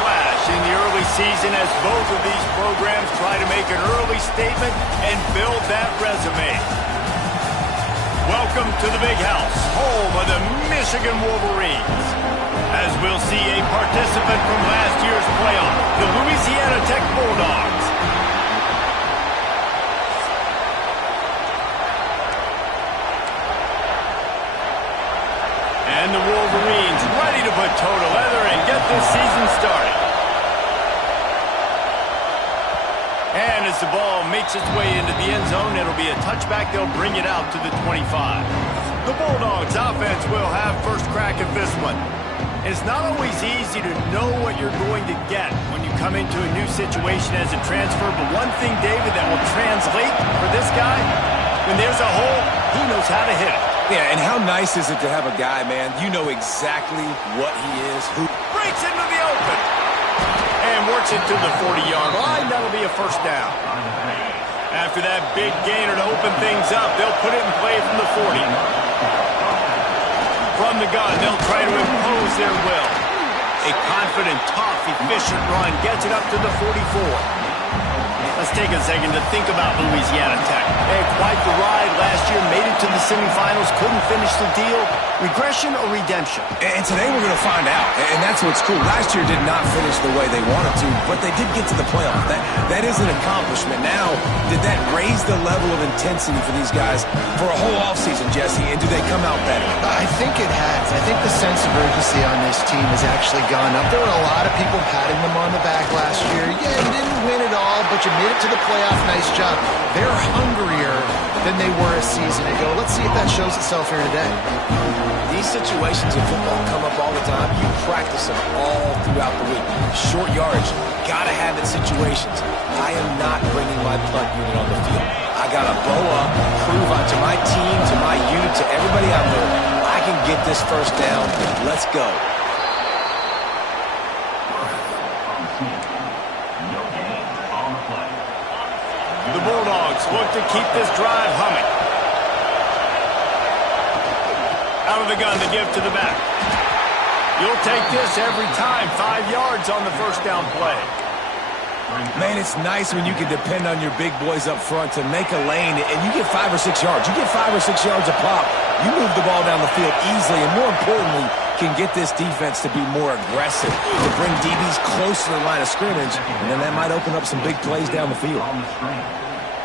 clash in the early season as both of these programs try to make an early statement and build that resume. Welcome to the Big House, home of the Michigan Wolverines. As we'll see a participant from last year's playoff, the Louisiana Tech Bulldogs. And the Wolverines ready to put toe to leather and get this season started. And as the ball makes its way into the end zone, it'll be a touchback. They'll bring it out to the 25. The Bulldogs offense will have first crack at this one. It's not always easy to know what you're going to get when you come into a new situation as a transfer. But one thing, David, that will translate for this guy, when there's a hole, he knows how to hit it. Yeah, and how nice is it to have a guy, man, you know exactly what he is, who breaks into the open and works it to the 40-yard line. That'll be a first down. After that big gainer to open things up, they'll put it in play from the 40. From the gun, they'll try to impose their will. A confident, tough, efficient run gets it up to the 44. Let's take a second to think about Louisiana Tech. They had quite the ride last year, made it to the semifinals, couldn't finish the deal. Regression or redemption? And today we're going to find out. And that's what's cool. Last year did not finish the way they wanted to, but they did get to the playoff. That is an accomplishment. Now, did that raise the level of intensity for these guys for a whole offseason, Jesse? And do they come out better? I think it has. I think the sense of urgency on this team has actually gone up. There were a lot of people patting them on the back last year. Yeah, you didn't win it all, but you made it to the playoff. Nice job. They're hungrier than they were a season ago. Let's see if that shows itself here today. These situations in football come up all the time. You practice them all throughout the week. Short yardage, gotta have it situations. I am not bringing my punt unit on the field. I gotta bow up, prove to my team, to my unit, to everybody out there, I can get this first down. Let's go. The Bulldogs look to keep this drive humming. Out of the gun, they give to the back. You'll take this every time. 5 yards on the first down play. Man, it's nice when you can depend on your big boys up front to make a lane, and you get 5 or 6 yards. You get 5 or 6 yards a pop. You move the ball down the field easily, and more importantly, can get this defense to be more aggressive, to bring DBs close to the line of scrimmage, and then that might open up some big plays down the field.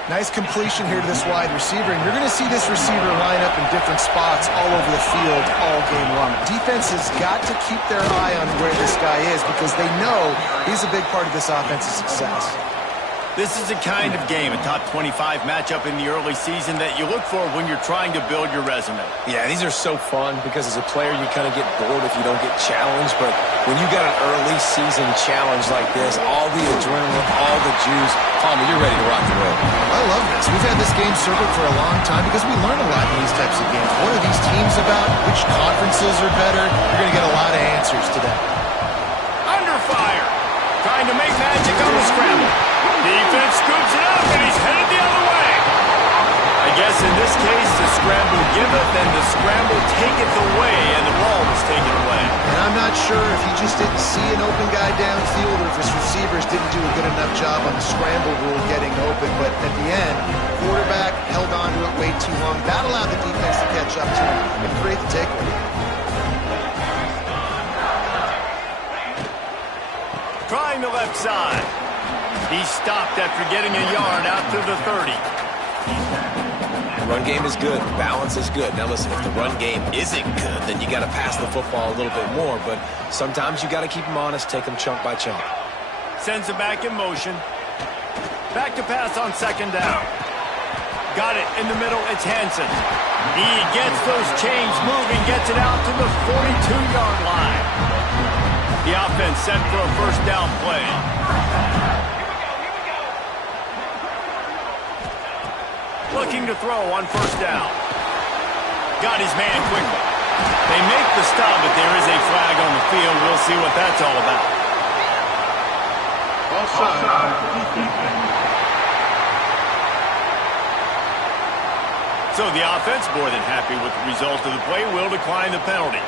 Nice completion here to this wide receiver, and you're going to see this receiver line up in different spots all over the field all game long. Defense has got to keep their eye on where this guy is because they know he's a big part of this offense's success. This is the kind of game, a top 25 matchup in the early season that you look for when you're trying to build your resume. Yeah, these are so fun because as a player, you kind of get bored if you don't get challenged. But when you got an early season challenge like this, all the adrenaline, all the juice, Palmer, you're ready to rock and roll. I love this. We've had this game circled for a long time because we learn a lot in these types of games. What are these teams about? Which conferences are better? You're going to get a lot of answers today. Under fire. Trying to make magic on the scramble. Defense scoops it up, and he's headed the other way. I guess in this case, the scramble giveth and the scramble taketh away, and the ball was taken away. And I'm not sure if he just didn't see an open guy downfield or if his receivers didn't do a good enough job on the scramble rule getting open. But at the end, quarterback held on to it way too long. That allowed the defense to catch up to him and create the takeaway. Trying the left side. He stopped after getting a yard out to the 30. The run game is good. Balance is good. Now listen, if the run game isn't good, then you got to pass the football a little bit more. But sometimes you got to keep them honest, take them chunk by chunk. Sends it back in motion. Back to pass on second down. Got it in the middle. It's Hansen. He gets those chains moving, gets it out to the 42-yard line. The offense set for a first down play. Looking to throw on first down. Got his man quickly. They make the stop, but there is a flag on the field. We'll see what that's all about. So the offense, more than happy with the result of the play, will decline the penalty.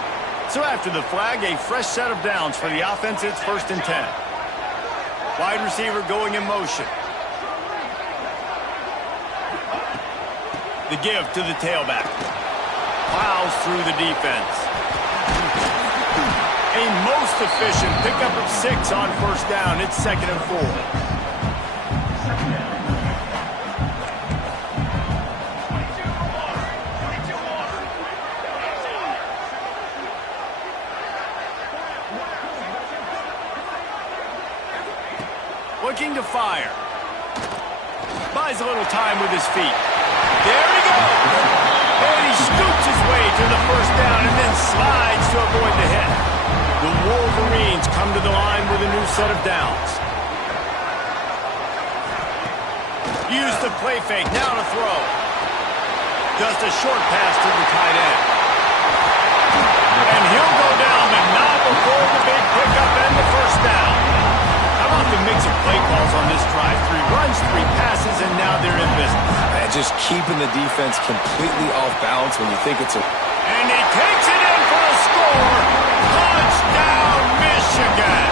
So after the flag, a fresh set of downs for the offense. It's 1st and 10. Wide receiver going in motion. The give to the tailback. Plows through the defense. A most efficient pickup of 6 on 1st down. It's 2nd and 4. Looking to fire. Buys a little time with his feet. There he goes. And he scoots his way to the 1st down and then slides to avoid the hit. The Wolverines come to the line with a new set of downs. Use the play fake. Now to throw. Just a short pass to the tight end. And he'll go down, but not before the big pickup and the 1st down. How about the mix of play calls on this drive? 3 runs, 3 passes, and now they're in business. Man, just keeping the defense completely off balance when you think it's a... And he takes it in for a score. Touchdown, Michigan.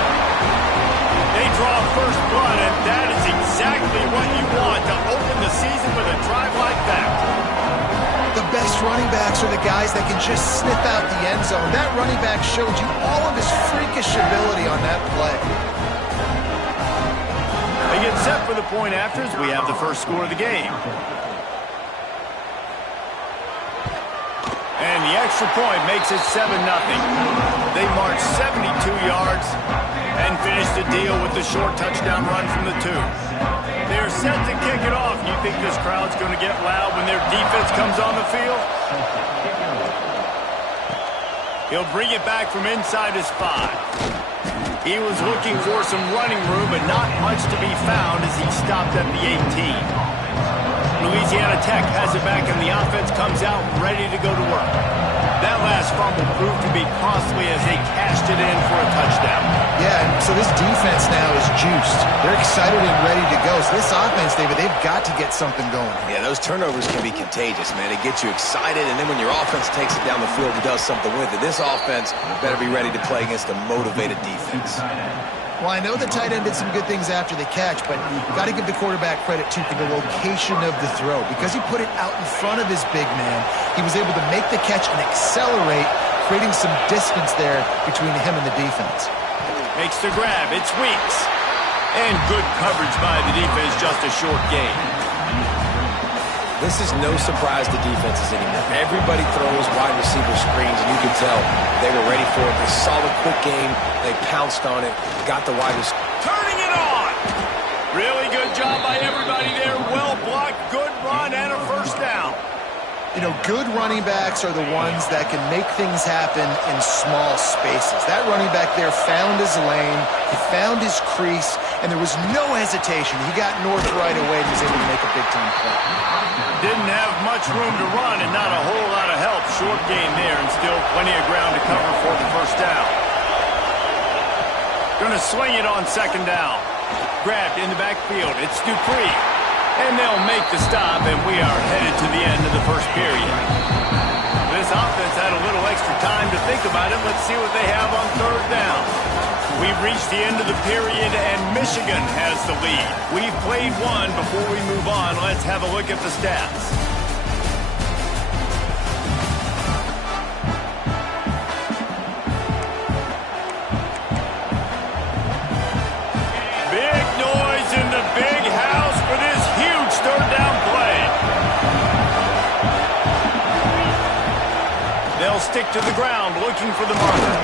They draw first blood, and that is exactly what you want to open the season with a drive like that. The best running backs are the guys that can just snip out the end zone. That running back showed you all of his freakish ability on that play. They get set for the point afters. We have the first score of the game. And the extra point makes it 7-0. They march 72 yards and finish the deal with the short touchdown run from the 2. They're set to kick it off. You think this crowd's going to get loud when their defense comes on the field? He'll bring it back from inside his 5. He was looking for some running room, but not much to be found as he stopped at the 18. Louisiana Tech has it back, and the offense comes out ready to go to work. That last fumble proved to be costly as they cashed it in for a touchdown. Yeah, and so this defense now is juiced. They're excited and ready to go. So this offense, David, they've got to get something going. Yeah, those turnovers can be contagious, man. It gets you excited, and then when your offense takes it down the field and does something with it, this offense better be ready to play against a motivated defense. Well, I know the tight end did some good things after the catch, but you've got to give the quarterback credit, too, for the location of the throw. Because he put it out in front of his big man, he was able to make the catch and accelerate, creating some distance there between him and the defense. Makes the grab. It's Weeks. And good coverage by the defense, just a short gain. This is no surprise to defenses anymore. Everybody throws wide receiver screens, and you can tell they were ready for it. They saw the quick game. They pounced on it, got the wide receiver. Turning it on! Really good job by everybody there. Well blocked, good run, and a 1st down. You know, good running backs are the ones that can make things happen in small spaces. That running back there found his lane, he found his crease, and there was no hesitation. He got north right away and was able to make a big-time play. Didn't have much room to run and not a whole lot of help. Short gain there and still plenty of ground to cover for the 1st down. Gonna swing it on 2nd down. Grabbed in the backfield. It's Dupree. And they'll make the stop, and we are headed to the end of the 1st period. This offense had a little extra time to think about it. Let's see what they have on 3rd down. We've reached the end of the period, and Michigan has the lead. We've played one. Before we move on, let's have a look at the stats. Big noise in the big house for this huge 3rd down play. They'll stick to the ground looking for the marker.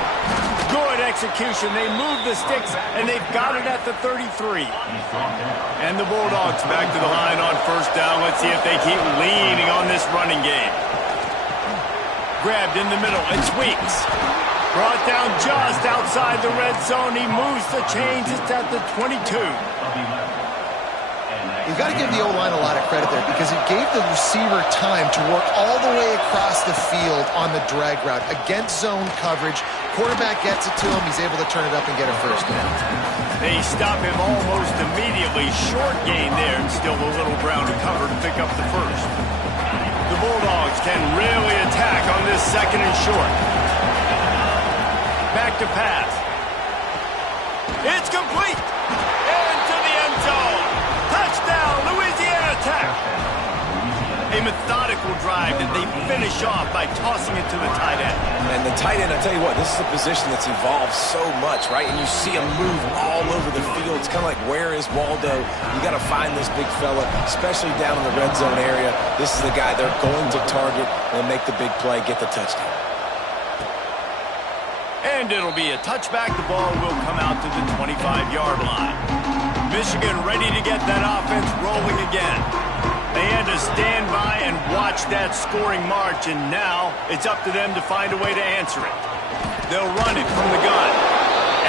Good execution. They move the sticks, and they've got it at the 33. And the Bulldogs back to the line on 1st down. Let's see if they keep leaning on this running game. Grabbed in the middle. It's Weeks. Brought down just outside the red zone. He moves the chains. It's at the 22. You've got to give the O-line a lot of credit there because it gave the receiver time to work all the way across the field on the drag route against zone coverage. Quarterback gets it to him. He's able to turn it up and get a 1st down. They stop him almost immediately. Short gain there and still a little ground to cover to pick up the 1st. The Bulldogs can really attack on this 2nd and short. back to pass. It's complete. Into the end zone. Touchdown, Louisiana Tech. A methodical drive that they finish off by tossing it to the tight end. And the tight end, I tell you what, this is a position that's evolved so much, right? And you see him move all over the field. It's kind of like, where is Waldo? You got to find this big fella, especially down in the red zone area. This is the guy they're going to target and make the big play, get the touchdown. And it'll be a touchback. The ball will come out to the 25-yard line. Michigan ready to get that offense rolling again. They had to stand by and watch that scoring march, and now it's up to them to find a way to answer it. They'll run it from the gun.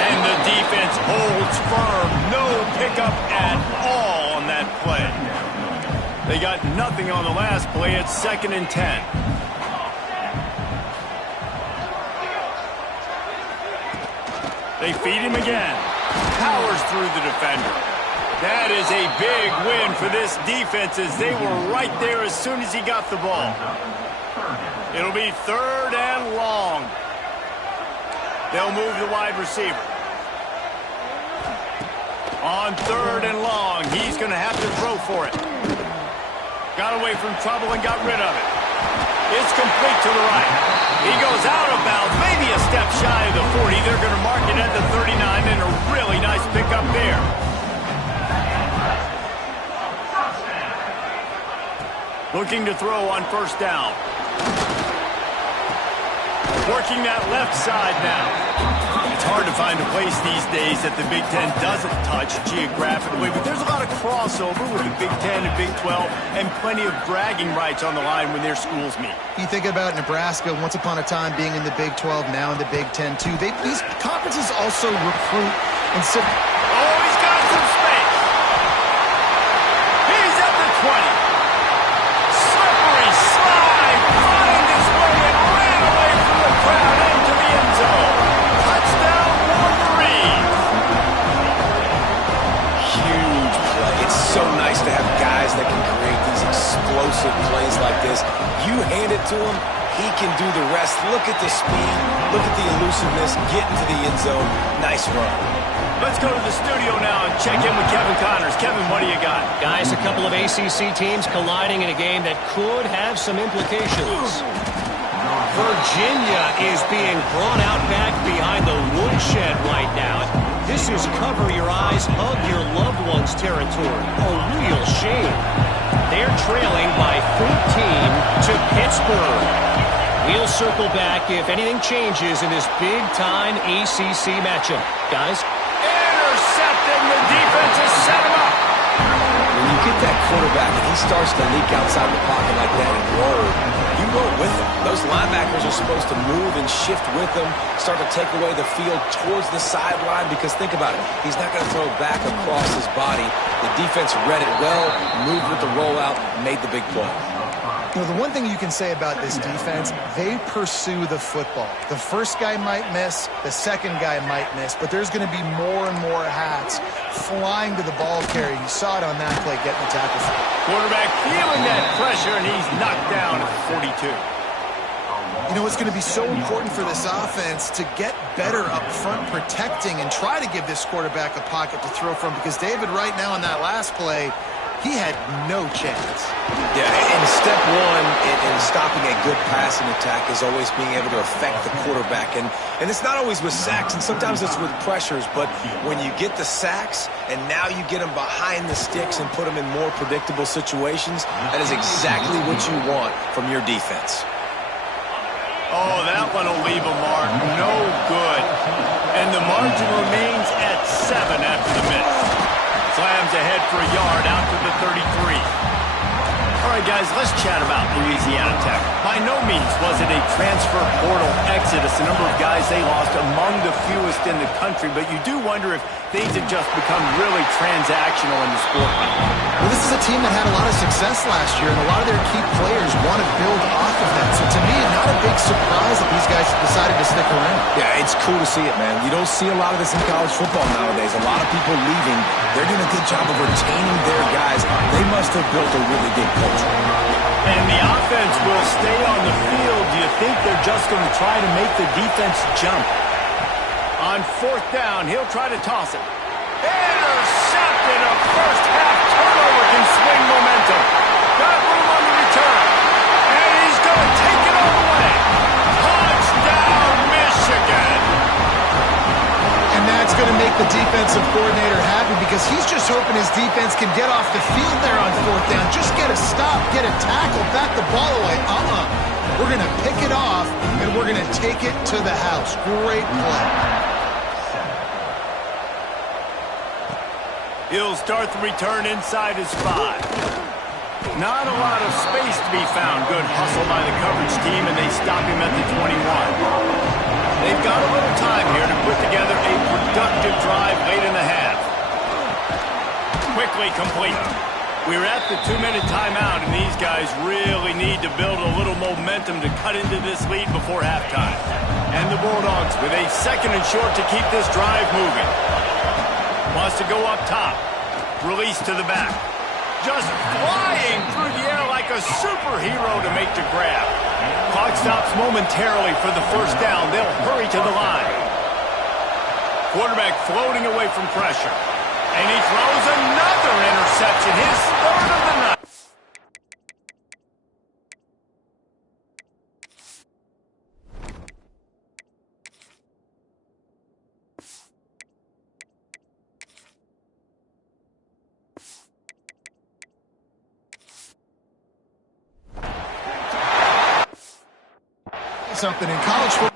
And the defense holds firm. No pickup at all on that play. They got nothing on the last play. It's 2nd and 10. They feed him again. Powers through the defender. That is a big win for this defense as they were right there as soon as he got the ball. It'll be 3rd and long. They'll move the wide receiver. On 3rd and long, he's going to have to throw for it. Got away from trouble and got rid of it. It's complete to the right. He goes out of bounds, maybe a step shy of the 40. They're going to mark it at the 39, and a really nice pickup there. Looking to throw on 1st down. Working that left side now. It's hard to find a place these days that the Big Ten doesn't touch geographically, but there's a lot of crossover with the Big Ten and Big 12 and plenty of bragging rights on the line when their schools meet. You think about Nebraska, once upon a time being in the Big 12, now in the Big 10 too. These conferences also recruit and Oh, he's got some space. He's at the 20. Slippery slide, find his way and ran away from the crowd into the end zone. Touchdown, Wolverines. Huge play. It's so nice to have guys that can create these explosive plays like this. You hand it to him, he can do the rest. Look at the speed, look at the elusiveness, get into the end zone. Nice run. Let's go to the studio now and check in with Kevin Connors. Kevin, what do you got? Guys, a couple of ACC teams colliding in a game that could have some implications. Virginia is being brought out back behind the woodshed right now. This is cover your eyes, hug your loved ones territory. A real shame. They're trailing by 14 to Pittsburgh. We'll circle back if anything changes in this big-time ACC matchup. Guys? Intercepted, and the defense has set him up. When you get that quarterback and he starts to leak outside the pocket like that and roll, you roll with him. Those linebackers are supposed to move and shift with him, start to take away the field towards the sideline, because think about it, he's not going to throw back across his body. The defense read it well, moved with the rollout, made the big play. You know, the one thing you can say about this defense, they pursue the football. The first guy might miss, the second guy might miss, but there's going to be more and more hats flying to the ball carrier. You saw it on that play, getting the tackle. Quarterback feeling that pressure, and he's knocked down at 42. You know, it's going to be so important for this offense to get better up front protecting and try to give this quarterback a pocket to throw from, because David right now on that last play, he had no chance. Yeah, and step one in stopping a good passing attack is always being able to affect the quarterback. And it's not always with sacks, and sometimes it's with pressures. But when you get the sacks, and now you get them behind the sticks and put them in more predictable situations, that is exactly what you want from your defense. Oh, that one will leave a mark. No good. And the margin remains at 7 after the miss. Slams ahead for a yard out to the 33. All right, guys, let's chat about Louisiana Tech. By no means was it a transfer portal exodus. The number of guys they lost among the fewest in the country, but you do wonder if things have just become really transactional in the sport. Well, this is a team that had a lot of success last year, and a lot of their key players want to build off of that. So to me, not a big surprise that these guys decided to stick around. Yeah, it's cool to see it, man. You don't see a lot of this in college football nowadays. A lot of people leaving. They're doing a good job of retaining their guys. They must have built a really good culture. And the offense will stay on the field. Do you think they're just going to try to make the defense jump? On fourth down, he'll try to toss it. Intercepted. A first-half turnover can swing momentum. Got room on the return. And he's going to take it all the way. Touchdown, Michigan. And that's going to make the defensive coordinator happy because he's just hoping his defense can get off the field there on fourth down. Just get a stop, get a tackle, bat the ball away. We're going to pick it off, and we're going to take it to the house. Great play. He'll start the return inside his 5. Not a lot of space to be found. Good hustle by the coverage team, and they stop him at the 21. They've got a little time here to put together a productive drive late in the half. Quickly complete. We're at the 2-minute timeout, and these guys really need to build a little momentum to cut into this lead before halftime. And the Bulldogs with a 2nd and short to keep this drive moving. Wants to go up top. Release to the back. Just flying through the air like a superhero to make the grab. Clock stops momentarily for the first down. They'll hurry to the line. Quarterback floating away from pressure. And he throws another interception, his 3rd of the night. Something in college football.